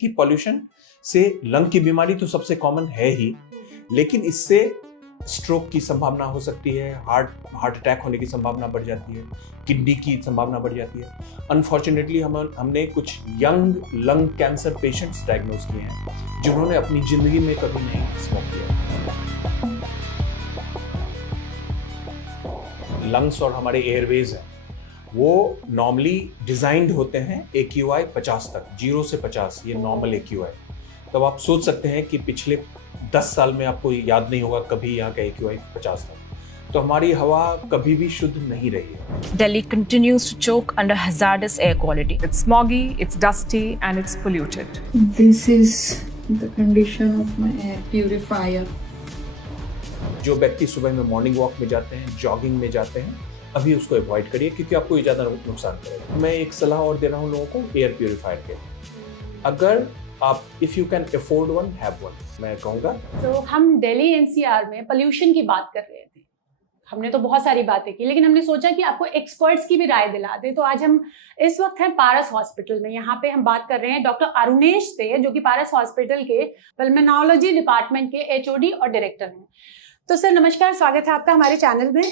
कि पॉल्यूशन से लंग की बीमारी तो सबसे कॉमन है ही, लेकिन इससे स्ट्रोक की संभावना हो सकती है, हार्ट अटैक होने की संभावना बढ़ जाती है, किडनी की संभावना बढ़ जाती है। अनफॉर्चुनेटली हमने कुछ young lung cancer patients diagnose किए हैं जिन्होंने अपनी जिंदगी में कभी नहीं स्मोक किया। लंग्स और हमारे एयरवेज हैं वो नॉर्मली डिजाइंड होते हैं AQI 50 तक, 0 से 50 ये नॉर्मल AQI। तब आप सोच सकते हैं कि पिछले 10 साल में आपको याद नहीं होगा कभी यहाँ का AQI 50 था। तो हमारी हवा कभी भी शुद्ध नहीं रही है। Delhi continues to choke under hazardous air quality. It's smoggy, it's dusty, and it's polluted. This is the condition of my air purifier. जो व्यक्ति सुबह में मॉर्निंग वॉक में जाते हैं, जॉगिंग में जाते हैं, अभी उसको अवॉइड करिए क्योंकि आपको ये ज़्यादा नुकसान करेगा। मैं एक सलाह और दे रहा हूँ लोगों को एयर प्योरीफायर के, अगर आप if you can afford one have one, मैं कहूँगा। तो हम दिल्ली NCR में पोल्यूशन की बात कर रहे थे, हमने तो बहुत सारी बातें की, लेकिन हमने सोचा कि आपको एक्सपर्ट्स की भी राय दिला दे। तो आज हम इस वक्त हैं पारस हॉस्पिटल में। यहाँ पे हम बात कर रहे हैं डॉक्टर अरुणेश से, जो कि पारस हॉस्पिटल के पल्मोनोलॉजी डिपार्टमेंट के HOD और डायरेक्टर हैं। तो सर नमस्कार, स्वागत है आपका हमारे चैनल में।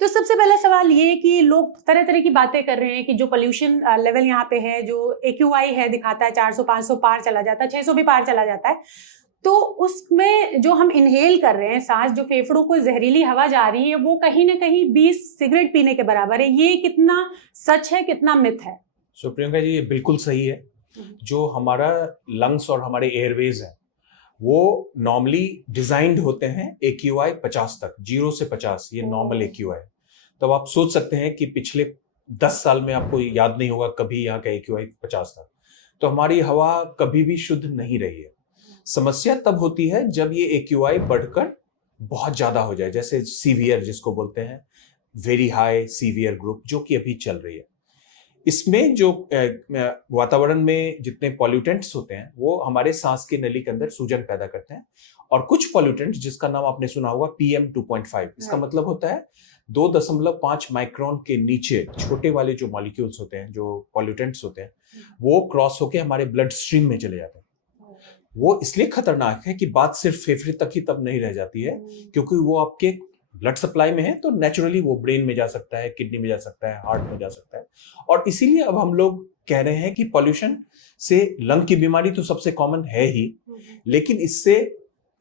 तो सबसे पहला सवाल ये कि लोग तरह तरह की बातें कर रहे हैं कि जो पोल्यूशन लेवल यहाँ पे है, जो AQI है दिखाता है 400-500 पार चला जाता है, 600 भी पार चला जाता है, तो उसमें जो हम इनहेल कर रहे हैं सांस, जो फेफड़ों को जहरीली हवा जा रही है, वो कहीं ना कहीं 20 सिगरेट पीने के बराबर है। ये कितना सच है, कितना मिथ है? सो प्रियंका जी, ये बिल्कुल सही है। जो हमारा लंग्स और हमारे एयरवेज हैं वो नॉर्मली डिजाइंड होते हैं AQI 50 तक, 0 से 50 ये नॉर्मल AQI। तब आप सोच सकते हैं कि पिछले 10 साल में आपको याद नहीं होगा कभी यहाँ का AQI 50 था। तो हमारी हवा कभी भी शुद्ध नहीं रही है। समस्या तब होती है जब ये AQI बढ़कर बहुत ज्यादा हो जाए, जैसे सीवियर जिसको बोलते हैं, वेरी हाई सीवियर ग्रुप, जो कि अभी चल रही है। इसमें जो वातावरण में जितने पॉल्यूटेंट्स होते हैं वो हमारे सांस की नली के अंदर सूजन पैदा करते हैं, और कुछ पॉल्यूटेंट्स जिसका नाम आपने सुना होगा PM 2.5, इसका मतलब होता है 2.5 माइक्रोन के नीचे छोटे वाले जो मॉलिक्यूल्स होते हैं, जो पॉल्यूटेंट्स होते हैं, वो क्रॉस होके हमारे ब्लड स्ट्रीम में चले जाते हैं। वो इसलिए खतरनाक है कि बात सिर्फ फेफड़े तक ही तब नहीं रह जाती है, क्योंकि वो आपके ब्लड सप्लाई में है, तो नेचुरली वो ब्रेन में जा सकता है, किडनी में जा सकता है, हार्ट में जा सकता है। और इसीलिए अब हम लोग कह रहे हैं कि पॉल्यूशन से लंग की बीमारी तो सबसे कॉमन है ही, लेकिन इससे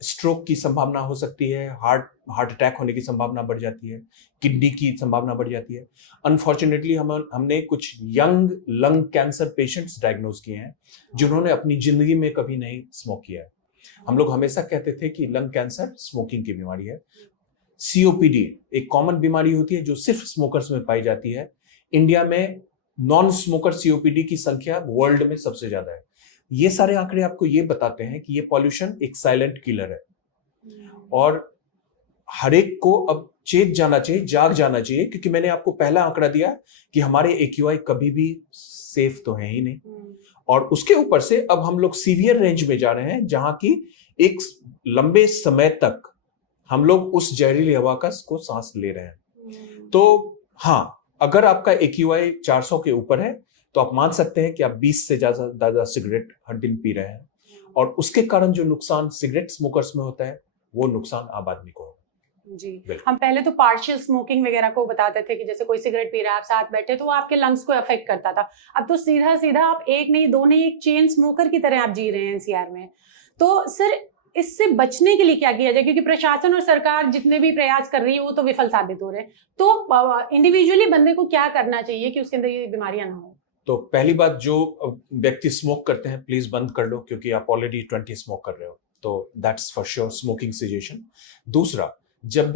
स्ट्रोक की संभावना हो सकती है, हार्ट अटैक होने की संभावना बढ़ जाती है, किडनी की संभावना बढ़ जाती है। अनफॉर्चुनेटली हमने कुछ young lung cancer patients diagnose किए हैं जिन्होंने अपनी जिंदगी में कभी नहीं स्मोक किया है। हम लोग हमेशा कहते थे कि लंग कैंसर स्मोकिंग की बीमारी है। COPD एक कॉमन बीमारी होती है जो सिर्फ स्मोकर्स में पाई जाती है। इंडिया में नॉन स्मोकर COPD की संख्या वर्ल्ड में सबसे ज्यादा है। ये सारे आंकड़े आपको ये बताते हैं कि ये पॉल्यूशन एक साइलेंट किलर है, और हर एक को अब चेत जाना चाहिए, जाग जाना चाहिए, क्योंकि मैंने आपको पहला आंकड़ा दिया कि हमारे AQI कभी भी सेफ तो है ही नहीं, और उसके ऊपर से अब हम लोग सीवियर रेंज में जा रहे हैं, जहां की एक लंबे समय तक हम लोग उस जहरीली हवा को सांस ले रहे हैं। तो हाँ, अगर आपका AQI 400 के ऊपर है तो आप मान सकते हैं कि आप 20 से ज्यादा सिगरेट हर दिन पी रहे हैं, और उसके कारण जो नुकसान सिगरेट स्मोकर्स में होता है वो नुकसान आम आदमी को होगा। जी, हम पहले तो पार्शियल स्मोकिंग वगैरह को बताते थे कि जैसे कोई सिगरेट पी रहा है, आप साथ बैठे तो वो आपके लंग्स को अफेक्ट करता था। अब तो सीधा सीधा आप एक नहीं, दो नहीं, एक चेन स्मोकर की तरह आप जी रहे हैं NCR में। तो सर इससे बचने के लिए क्या किया जाए, क्योंकि प्रशासन और सरकार जितने भी प्रयास कर रही है वो तो विफल साबित हो रहे हैं। तो इंडिविजुअली बंदे को क्या करना चाहिए कि उसके अंदर ये बीमारियां ना हो? तो पहली बात, जो व्यक्ति स्मोक करते हैं प्लीज बंद कर लो, क्योंकि आप ऑलरेडी 20 स्मोक कर रहे हो, तो that's for sure smoking caseation. दूसरा, जब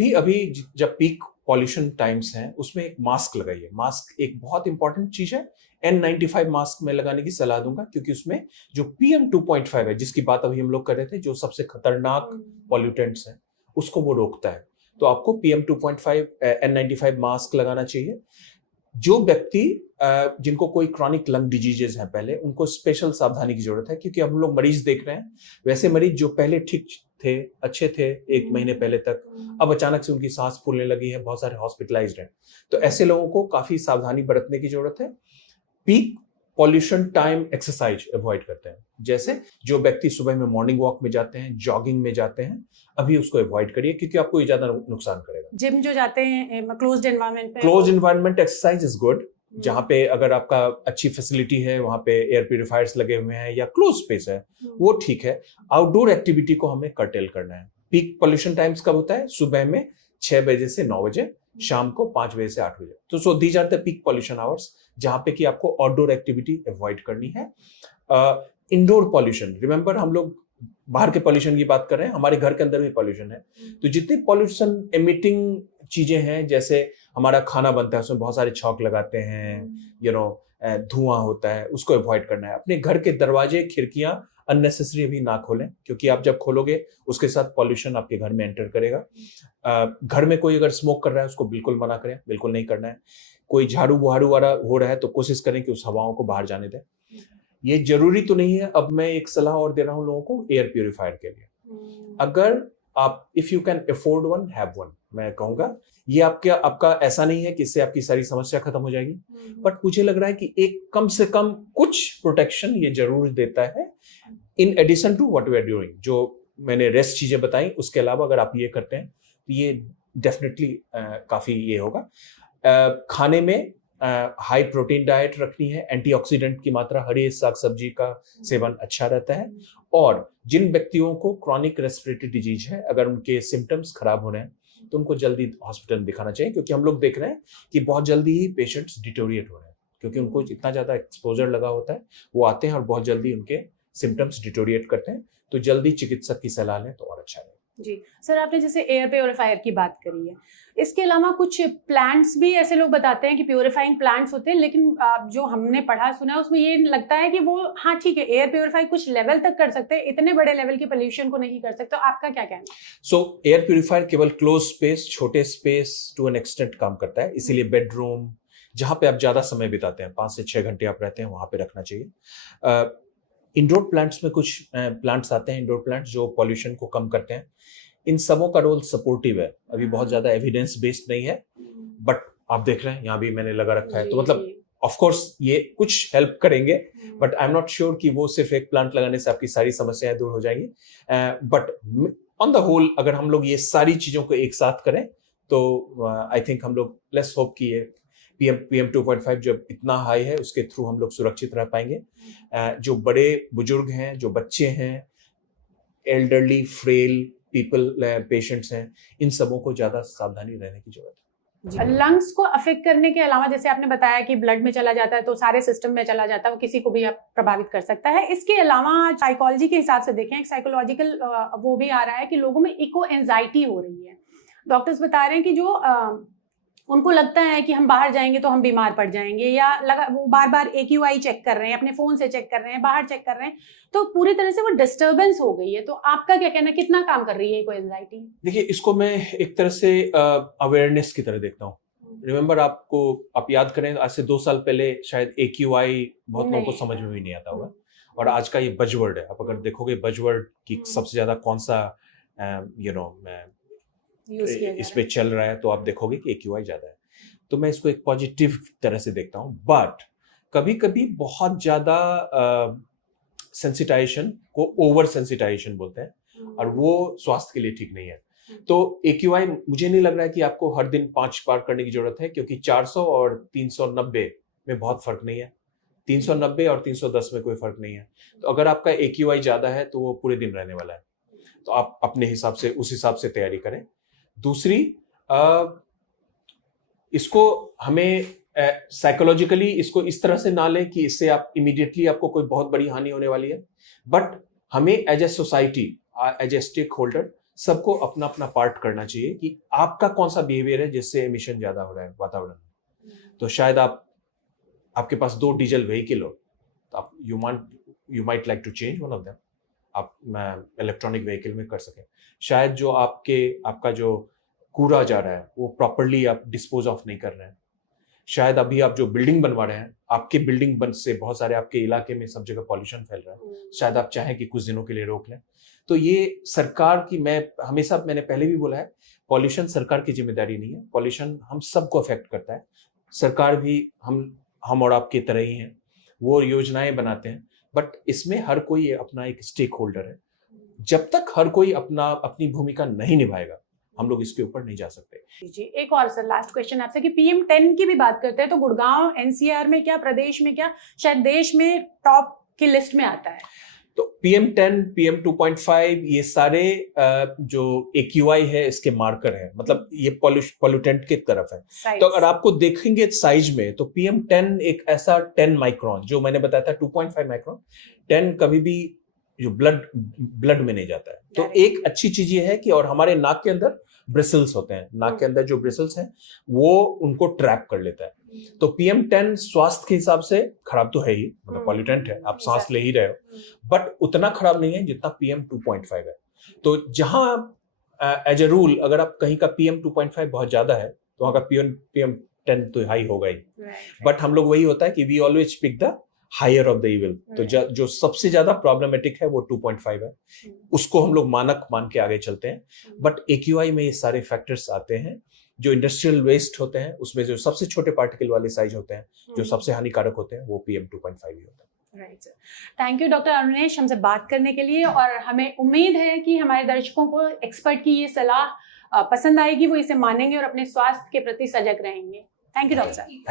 पीक पॉल्यूशन टाइम्स हैं उसमें एक मास्क लगाइए। मास्क एक बहुत इंपॉर्टेंट चीज है। N95 मास्क में लगाने की सलाह दूंगा, क्योंकि उसमें जो PM 2.5 है, जिसकी बात अभी हम लोग कर रहे थे, जो सबसे खतरनाक पॉल्यूटेंट्स हैं, उसको वो रोकता है। तो आपको PM 2.5 N95 मास्क लगाना चाहिए। जो व्यक्ति जिनको कोई क्रॉनिक लंग डिजीजेज हैं पहले, उनको स्पेशल सावधानी की जरूरत है, क्योंकि हम लोग मरीज देख रहे हैं। वैसे मरीज जो पहले ठीक थे, अच्छे थे 1 महीने पहले तक, अब अचानक से उनकी सांस फूलने लगी है, बहुत सारे हॉस्पिटलाइज्ड हैं। तो ऐसे लोगों को काफी सावधानी बरतने की जरूरत है। Peak pollution time exercise avoid करते हैं। जैसे जो व्यक्ति सुबह में मॉर्निंग वॉक में जाते हैं, जॉगिंग में जाते हैं, अभी उसको अवॉइड करिए क्योंकि आपको ये ज्यादा नुकसान करेगा। जिम जो जाते हैं क्लोज्ड एनवायरनमेंट में, close environment exercise is good, जहाँ पे अगर आपका अच्छी फैसिलिटी है, वहां पे एयर प्यूरिफायर्स लगे हुए हैं या क्लोज स्पेस है, वो ठीक है। आउटडोर एक्टिविटी को हमें कर्टेल करना है। पीक पोल्यूशन टाइम्स कब होता है? सुबह में 6 बजे से 9 बजे, शाम को 5 बजे से 8 बजे। तो so these are the peak pollution hours, जहां पे कि आपको आउटडोर एक्टिविटी अवॉइड करनी है। इंडोर पॉल्यूशन, रिमेंबर हम लोग बाहर के पॉल्यूशन की बात कर रहे हैं, हमारे घर के अंदर भी पॉल्यूशन है। तो जितनी पॉल्यूशन एमिटिंग चीजें हैं, जैसे हमारा खाना बनता है उसमें बहुत सारे छौक लगाते हैं, धुआं होता है, उसको अवॉइड करना है। अपने घर के दरवाजे खिड़कियां अननेसेसरी भी ना खोलें, क्योंकि आप जब खोलोगे उसके साथ पॉल्यूशन आपके घर में एंटर करेगा। घर में कोई अगर स्मोक कर रहा है उसको बिल्कुल मना करें, बिल्कुल नहीं करना है। कोई झाड़ू बुहारू वाला हो रहा है तो कोशिश करें कि उस हवाओं को बाहर जाने दें। ये जरूरी तो नहीं है। अब मैं एक सलाह और दे रहा हूं लोगों को एयर प्यूरिफायर के लिए। अगर आप if you can afford one, have one. मैं कहूंगा ये आपका ऐसा नहीं है कि इससे आपकी सारी समस्या खत्म हो जाएगी, बट मुझे लग रहा है कि एक कम से कम कुछ प्रोटेक्शन ये जरूर देता है, in addition to what we are doing. जो मैंने रेस्ट चीजें बताई, उसके अलावा अगर आप ये करते हैं तो ये डेफिनेटली काफी ये होगा। खाने में हाई प्रोटीन डाइट रखनी है, एंटीऑक्सीडेंट की मात्रा, हरी साग सब्जी का सेवन अच्छा रहता है। और जिन व्यक्तियों को क्रॉनिक रेस्पिरेटरी डिजीज है, अगर उनके सिम्टम्स खराब हो रहे हैं तो उनको जल्दी हॉस्पिटल में दिखाना चाहिए, क्योंकि हम लोग देख रहे हैं कि बहुत जल्दी ही पेशेंट्स डिटोरिएट हो रहे हैं, क्योंकि उनको इतना ज्यादा एक्सपोजर लगा होता है। वो आते हैं और बहुत जल्दी उनके सिम्टम्स डिटोरिएट करते हैं, तो जल्दी चिकित्सक की सलाह लें तो और अच्छा है। जी सर, आपने जैसे एयर प्योरीफायर की बात करी है, इसके अलावा कुछ प्लांट्स भी ऐसे लोग बताते हैं कि प्योरीफाइंग प्लांट्स होते हैं, लेकिन जो हमने पढ़ा सुना उसमें ये लगता है कि वो हाँ ठीक है, एयर प्योरीफाई कुछ लेवल तक कर सकते हैं, इतने बड़े लेवल के पोल्यूशन को नहीं कर सकते। तो आपका क्या कहना है? सो एयर प्योरीफायर केवल क्लोज स्पेस, छोटे स्पेस टू एन एक्सटेंट काम करता है, इसीलिए बेडरूम जहां पे आप ज्यादा समय बिताते हैं, 5 से 6 घंटे आप रहते हैं, वहां पे रखना चाहिए। इंडोर प्लांट्स में कुछ प्लांट्स आते हैं, इंडोर प्लांट्स जो पॉल्यूशन को कम करते हैं। इन सबों का रोल सपोर्टिव है, अभी बहुत ज्यादा एविडेंस बेस्ड नहीं है, बट आप देख रहे हैं यहाँ भी मैंने लगा रखा है, तो मतलब ऑफ कोर्स ये कुछ हेल्प करेंगे, but I am not sure कि वो सिर्फ एक प्लांट लगाने से आपकी सारी समस्याएं दूर हो जाएंगी। बट ऑन द होल अगर हम लोग ये सारी चीजों को एक साथ करें तो आई थिंक हम लोग लेट्स होप कि ये PM 2.5 जब इतना हाई है उसके थ्रू हम लोग सुरक्षित रह पाएंगे। जो बड़े बुजुर्ग हैं, जो बच्चे हैं, एल्डरली फ्रेल पीपल, पेशेंट्स हैं, इन सबों को ज्यादा सावधानी रहने की जरूरत है। लंग्स को अफेक्ट करने के अलावा, जैसे आपने बताया कि ब्लड में चला जाता है तो सारे सिस्टम में चला जाता है, वो किसी को भी प्रभावित कर सकता है। इसके अलावा साइकोलॉजी के हिसाब से देखें, एक साइकोलॉजिकल वो भी आ रहा है कि लोगों में इको एंजाइटी हो रही है। डॉक्टर्स बता रहे हैं कि जो उनको लगता है कि हम बाहर जाएंगे तो हम बीमार पड़ जाएंगे, या वो बार बार AQI चेक कर रहे हैं, अपने फोन से चेक कर रहे हैं, बाहर चेक कर रहे हैं, तो पूरी तरह से वो डिस्टर्बेंस हो गई है। तो आपका क्या कहना, कितना काम कर रही है कोई एंजाइटी? देखिए, इसको मैं एक तरह से अवेयरनेस की तरह देखता हूँ। रिमेंबर, आप याद करें, आज से 2 साल पहले शायद AQI बहुत लोगों को समझ में भी नहीं आता होगा, और आज का ये बजवर्ड है। आप अगर देखोगे बजवर्ड की सबसे ज्यादा कौन सा इस पे चल रहा है, तो आप देखोगे कि AQI ज्यादा है। तो मैं इसको एक पॉजिटिव तरह से देखता हूँ, बट कभी कभी बहुत ज्यादा सेंसिटाइजेशन को ओवर सेंसिटाइजेशन बोलते हैं, और वो स्वास्थ्य के लिए ठीक नहीं है। तो AQI मुझे नहीं लग रहा है कि आपको हर दिन 5 बार करने की जरूरत है, क्योंकि 400 और 390 में बहुत फर्क नहीं है, 390 और 310 में कोई फर्क नहीं है। तो अगर आपका AQI ज्यादा है तो वो पूरे दिन रहने वाला है, तो आप अपने हिसाब से उस हिसाब से तैयारी करें। दूसरी, इसको हमें साइकोलॉजिकली इसको इस तरह से ना लें कि इससे आप इमीडिएटली आपको कोई बहुत बड़ी हानि होने वाली है, बट हमें as a society, as a stakeholder, सबको अपना अपना पार्ट करना चाहिए कि आपका कौन सा बिहेवियर है जिससे एमिशन ज्यादा हो रहा है वातावरण में। तो शायद आपके पास 2 डीजल व्हीकल हो, तो आप you might like to change one of them, आप इलेक्ट्रॉनिक व्हीकल में कर सकें। शायद जो आपका जो कूड़ा जा रहा है वो प्रॉपरली आप डिस्पोज ऑफ नहीं कर रहे हैं। शायद अभी आप जो बिल्डिंग बनवा रहे हैं, आपके बिल्डिंग बन से बहुत सारे आपके इलाके में सब जगह पॉल्यूशन फैल रहा है, शायद आप चाहें कि कुछ दिनों के लिए रोक लें। तो ये सरकार की, मैंने पहले भी बोला है, पॉल्यूशन सरकार की जिम्मेदारी नहीं है, पॉल्यूशन हम सबको अफेक्ट करता है। सरकार भी हम और आपकी तरह ही हैं। वो योजनाएं बनाते हैं, बट इसमें हर कोई अपना एक स्टेक होल्डर है। जब तक हर कोई अपनी भूमिका नहीं निभाएगा, हम लोग इसके ऊपर नहीं जा सकते। जी, एक और सर लास्ट क्वेश्चन आपसे कि PM10 की भी बात करते हैं तो गुड़गांव NCR में क्या, प्रदेश में क्या, शायद देश में टॉप की लिस्ट में आता है। तो PM10, PM2.5 ये सारे जो AQI है इसके मार्कर है, मतलब ये पॉल्यूटेंट की तरफ है। तो अगर आपको देखेंगे साइज में तो PM10 एक ऐसा 10 माइक्रोन, जो मैंने बताया था 2.5 माइक्रोन, 10 कभी भी जो ब्लड में नहीं जाता है। तो एक अच्छी चीज ये है कि, और हमारे नाक के अंदर ब्रिसल्स होते हैं, नाक के अंदर जो ब्रिसल्स हैं वो उनको ट्रैप कर लेता है। तो PM10 स्वास्थ्य के हिसाब से खराब तो है ही, मतलब पॉल्यूटेंट है, आप सांस ले ही रहे हो, बट उतना खराब नहीं है जितना PM2.5 है। तो जहां एज ए रूल अगर आप कहीं का PM2.5 बहुत ज्यादा है तो वहां का PM10 तो हाई होगा ही, बट हम लोग वही होता है कि we always pick the higher of the evil. तो जो सबसे ज्यादा प्रॉब्लमेटिक है वो 2.5 है, उसको हम लोग मानक मान के आगे चलते हैं। बट AQI में ये सारे फैक्टर्स आते हैं। जो इंडस्ट्रियल वेस्ट होते हैं उसमें जो सबसे छोटे पार्टिकल वाले साइज होते हैं, जो सबसे हानिकारक होते हैं, वो PM2.5 ही होता है। Right sir, thank you doctor Arunesh हमसे बात करने के लिए, और हमें उम्मीद है कि हमारे दर्शकों को एक्सपर्ट की ये सलाह पसंद आएगी, वो इसे मानेंगे और अपने स्वास्थ्य के प्रति सजग रहेंगे। थैंक यू डॉक्टर साहब।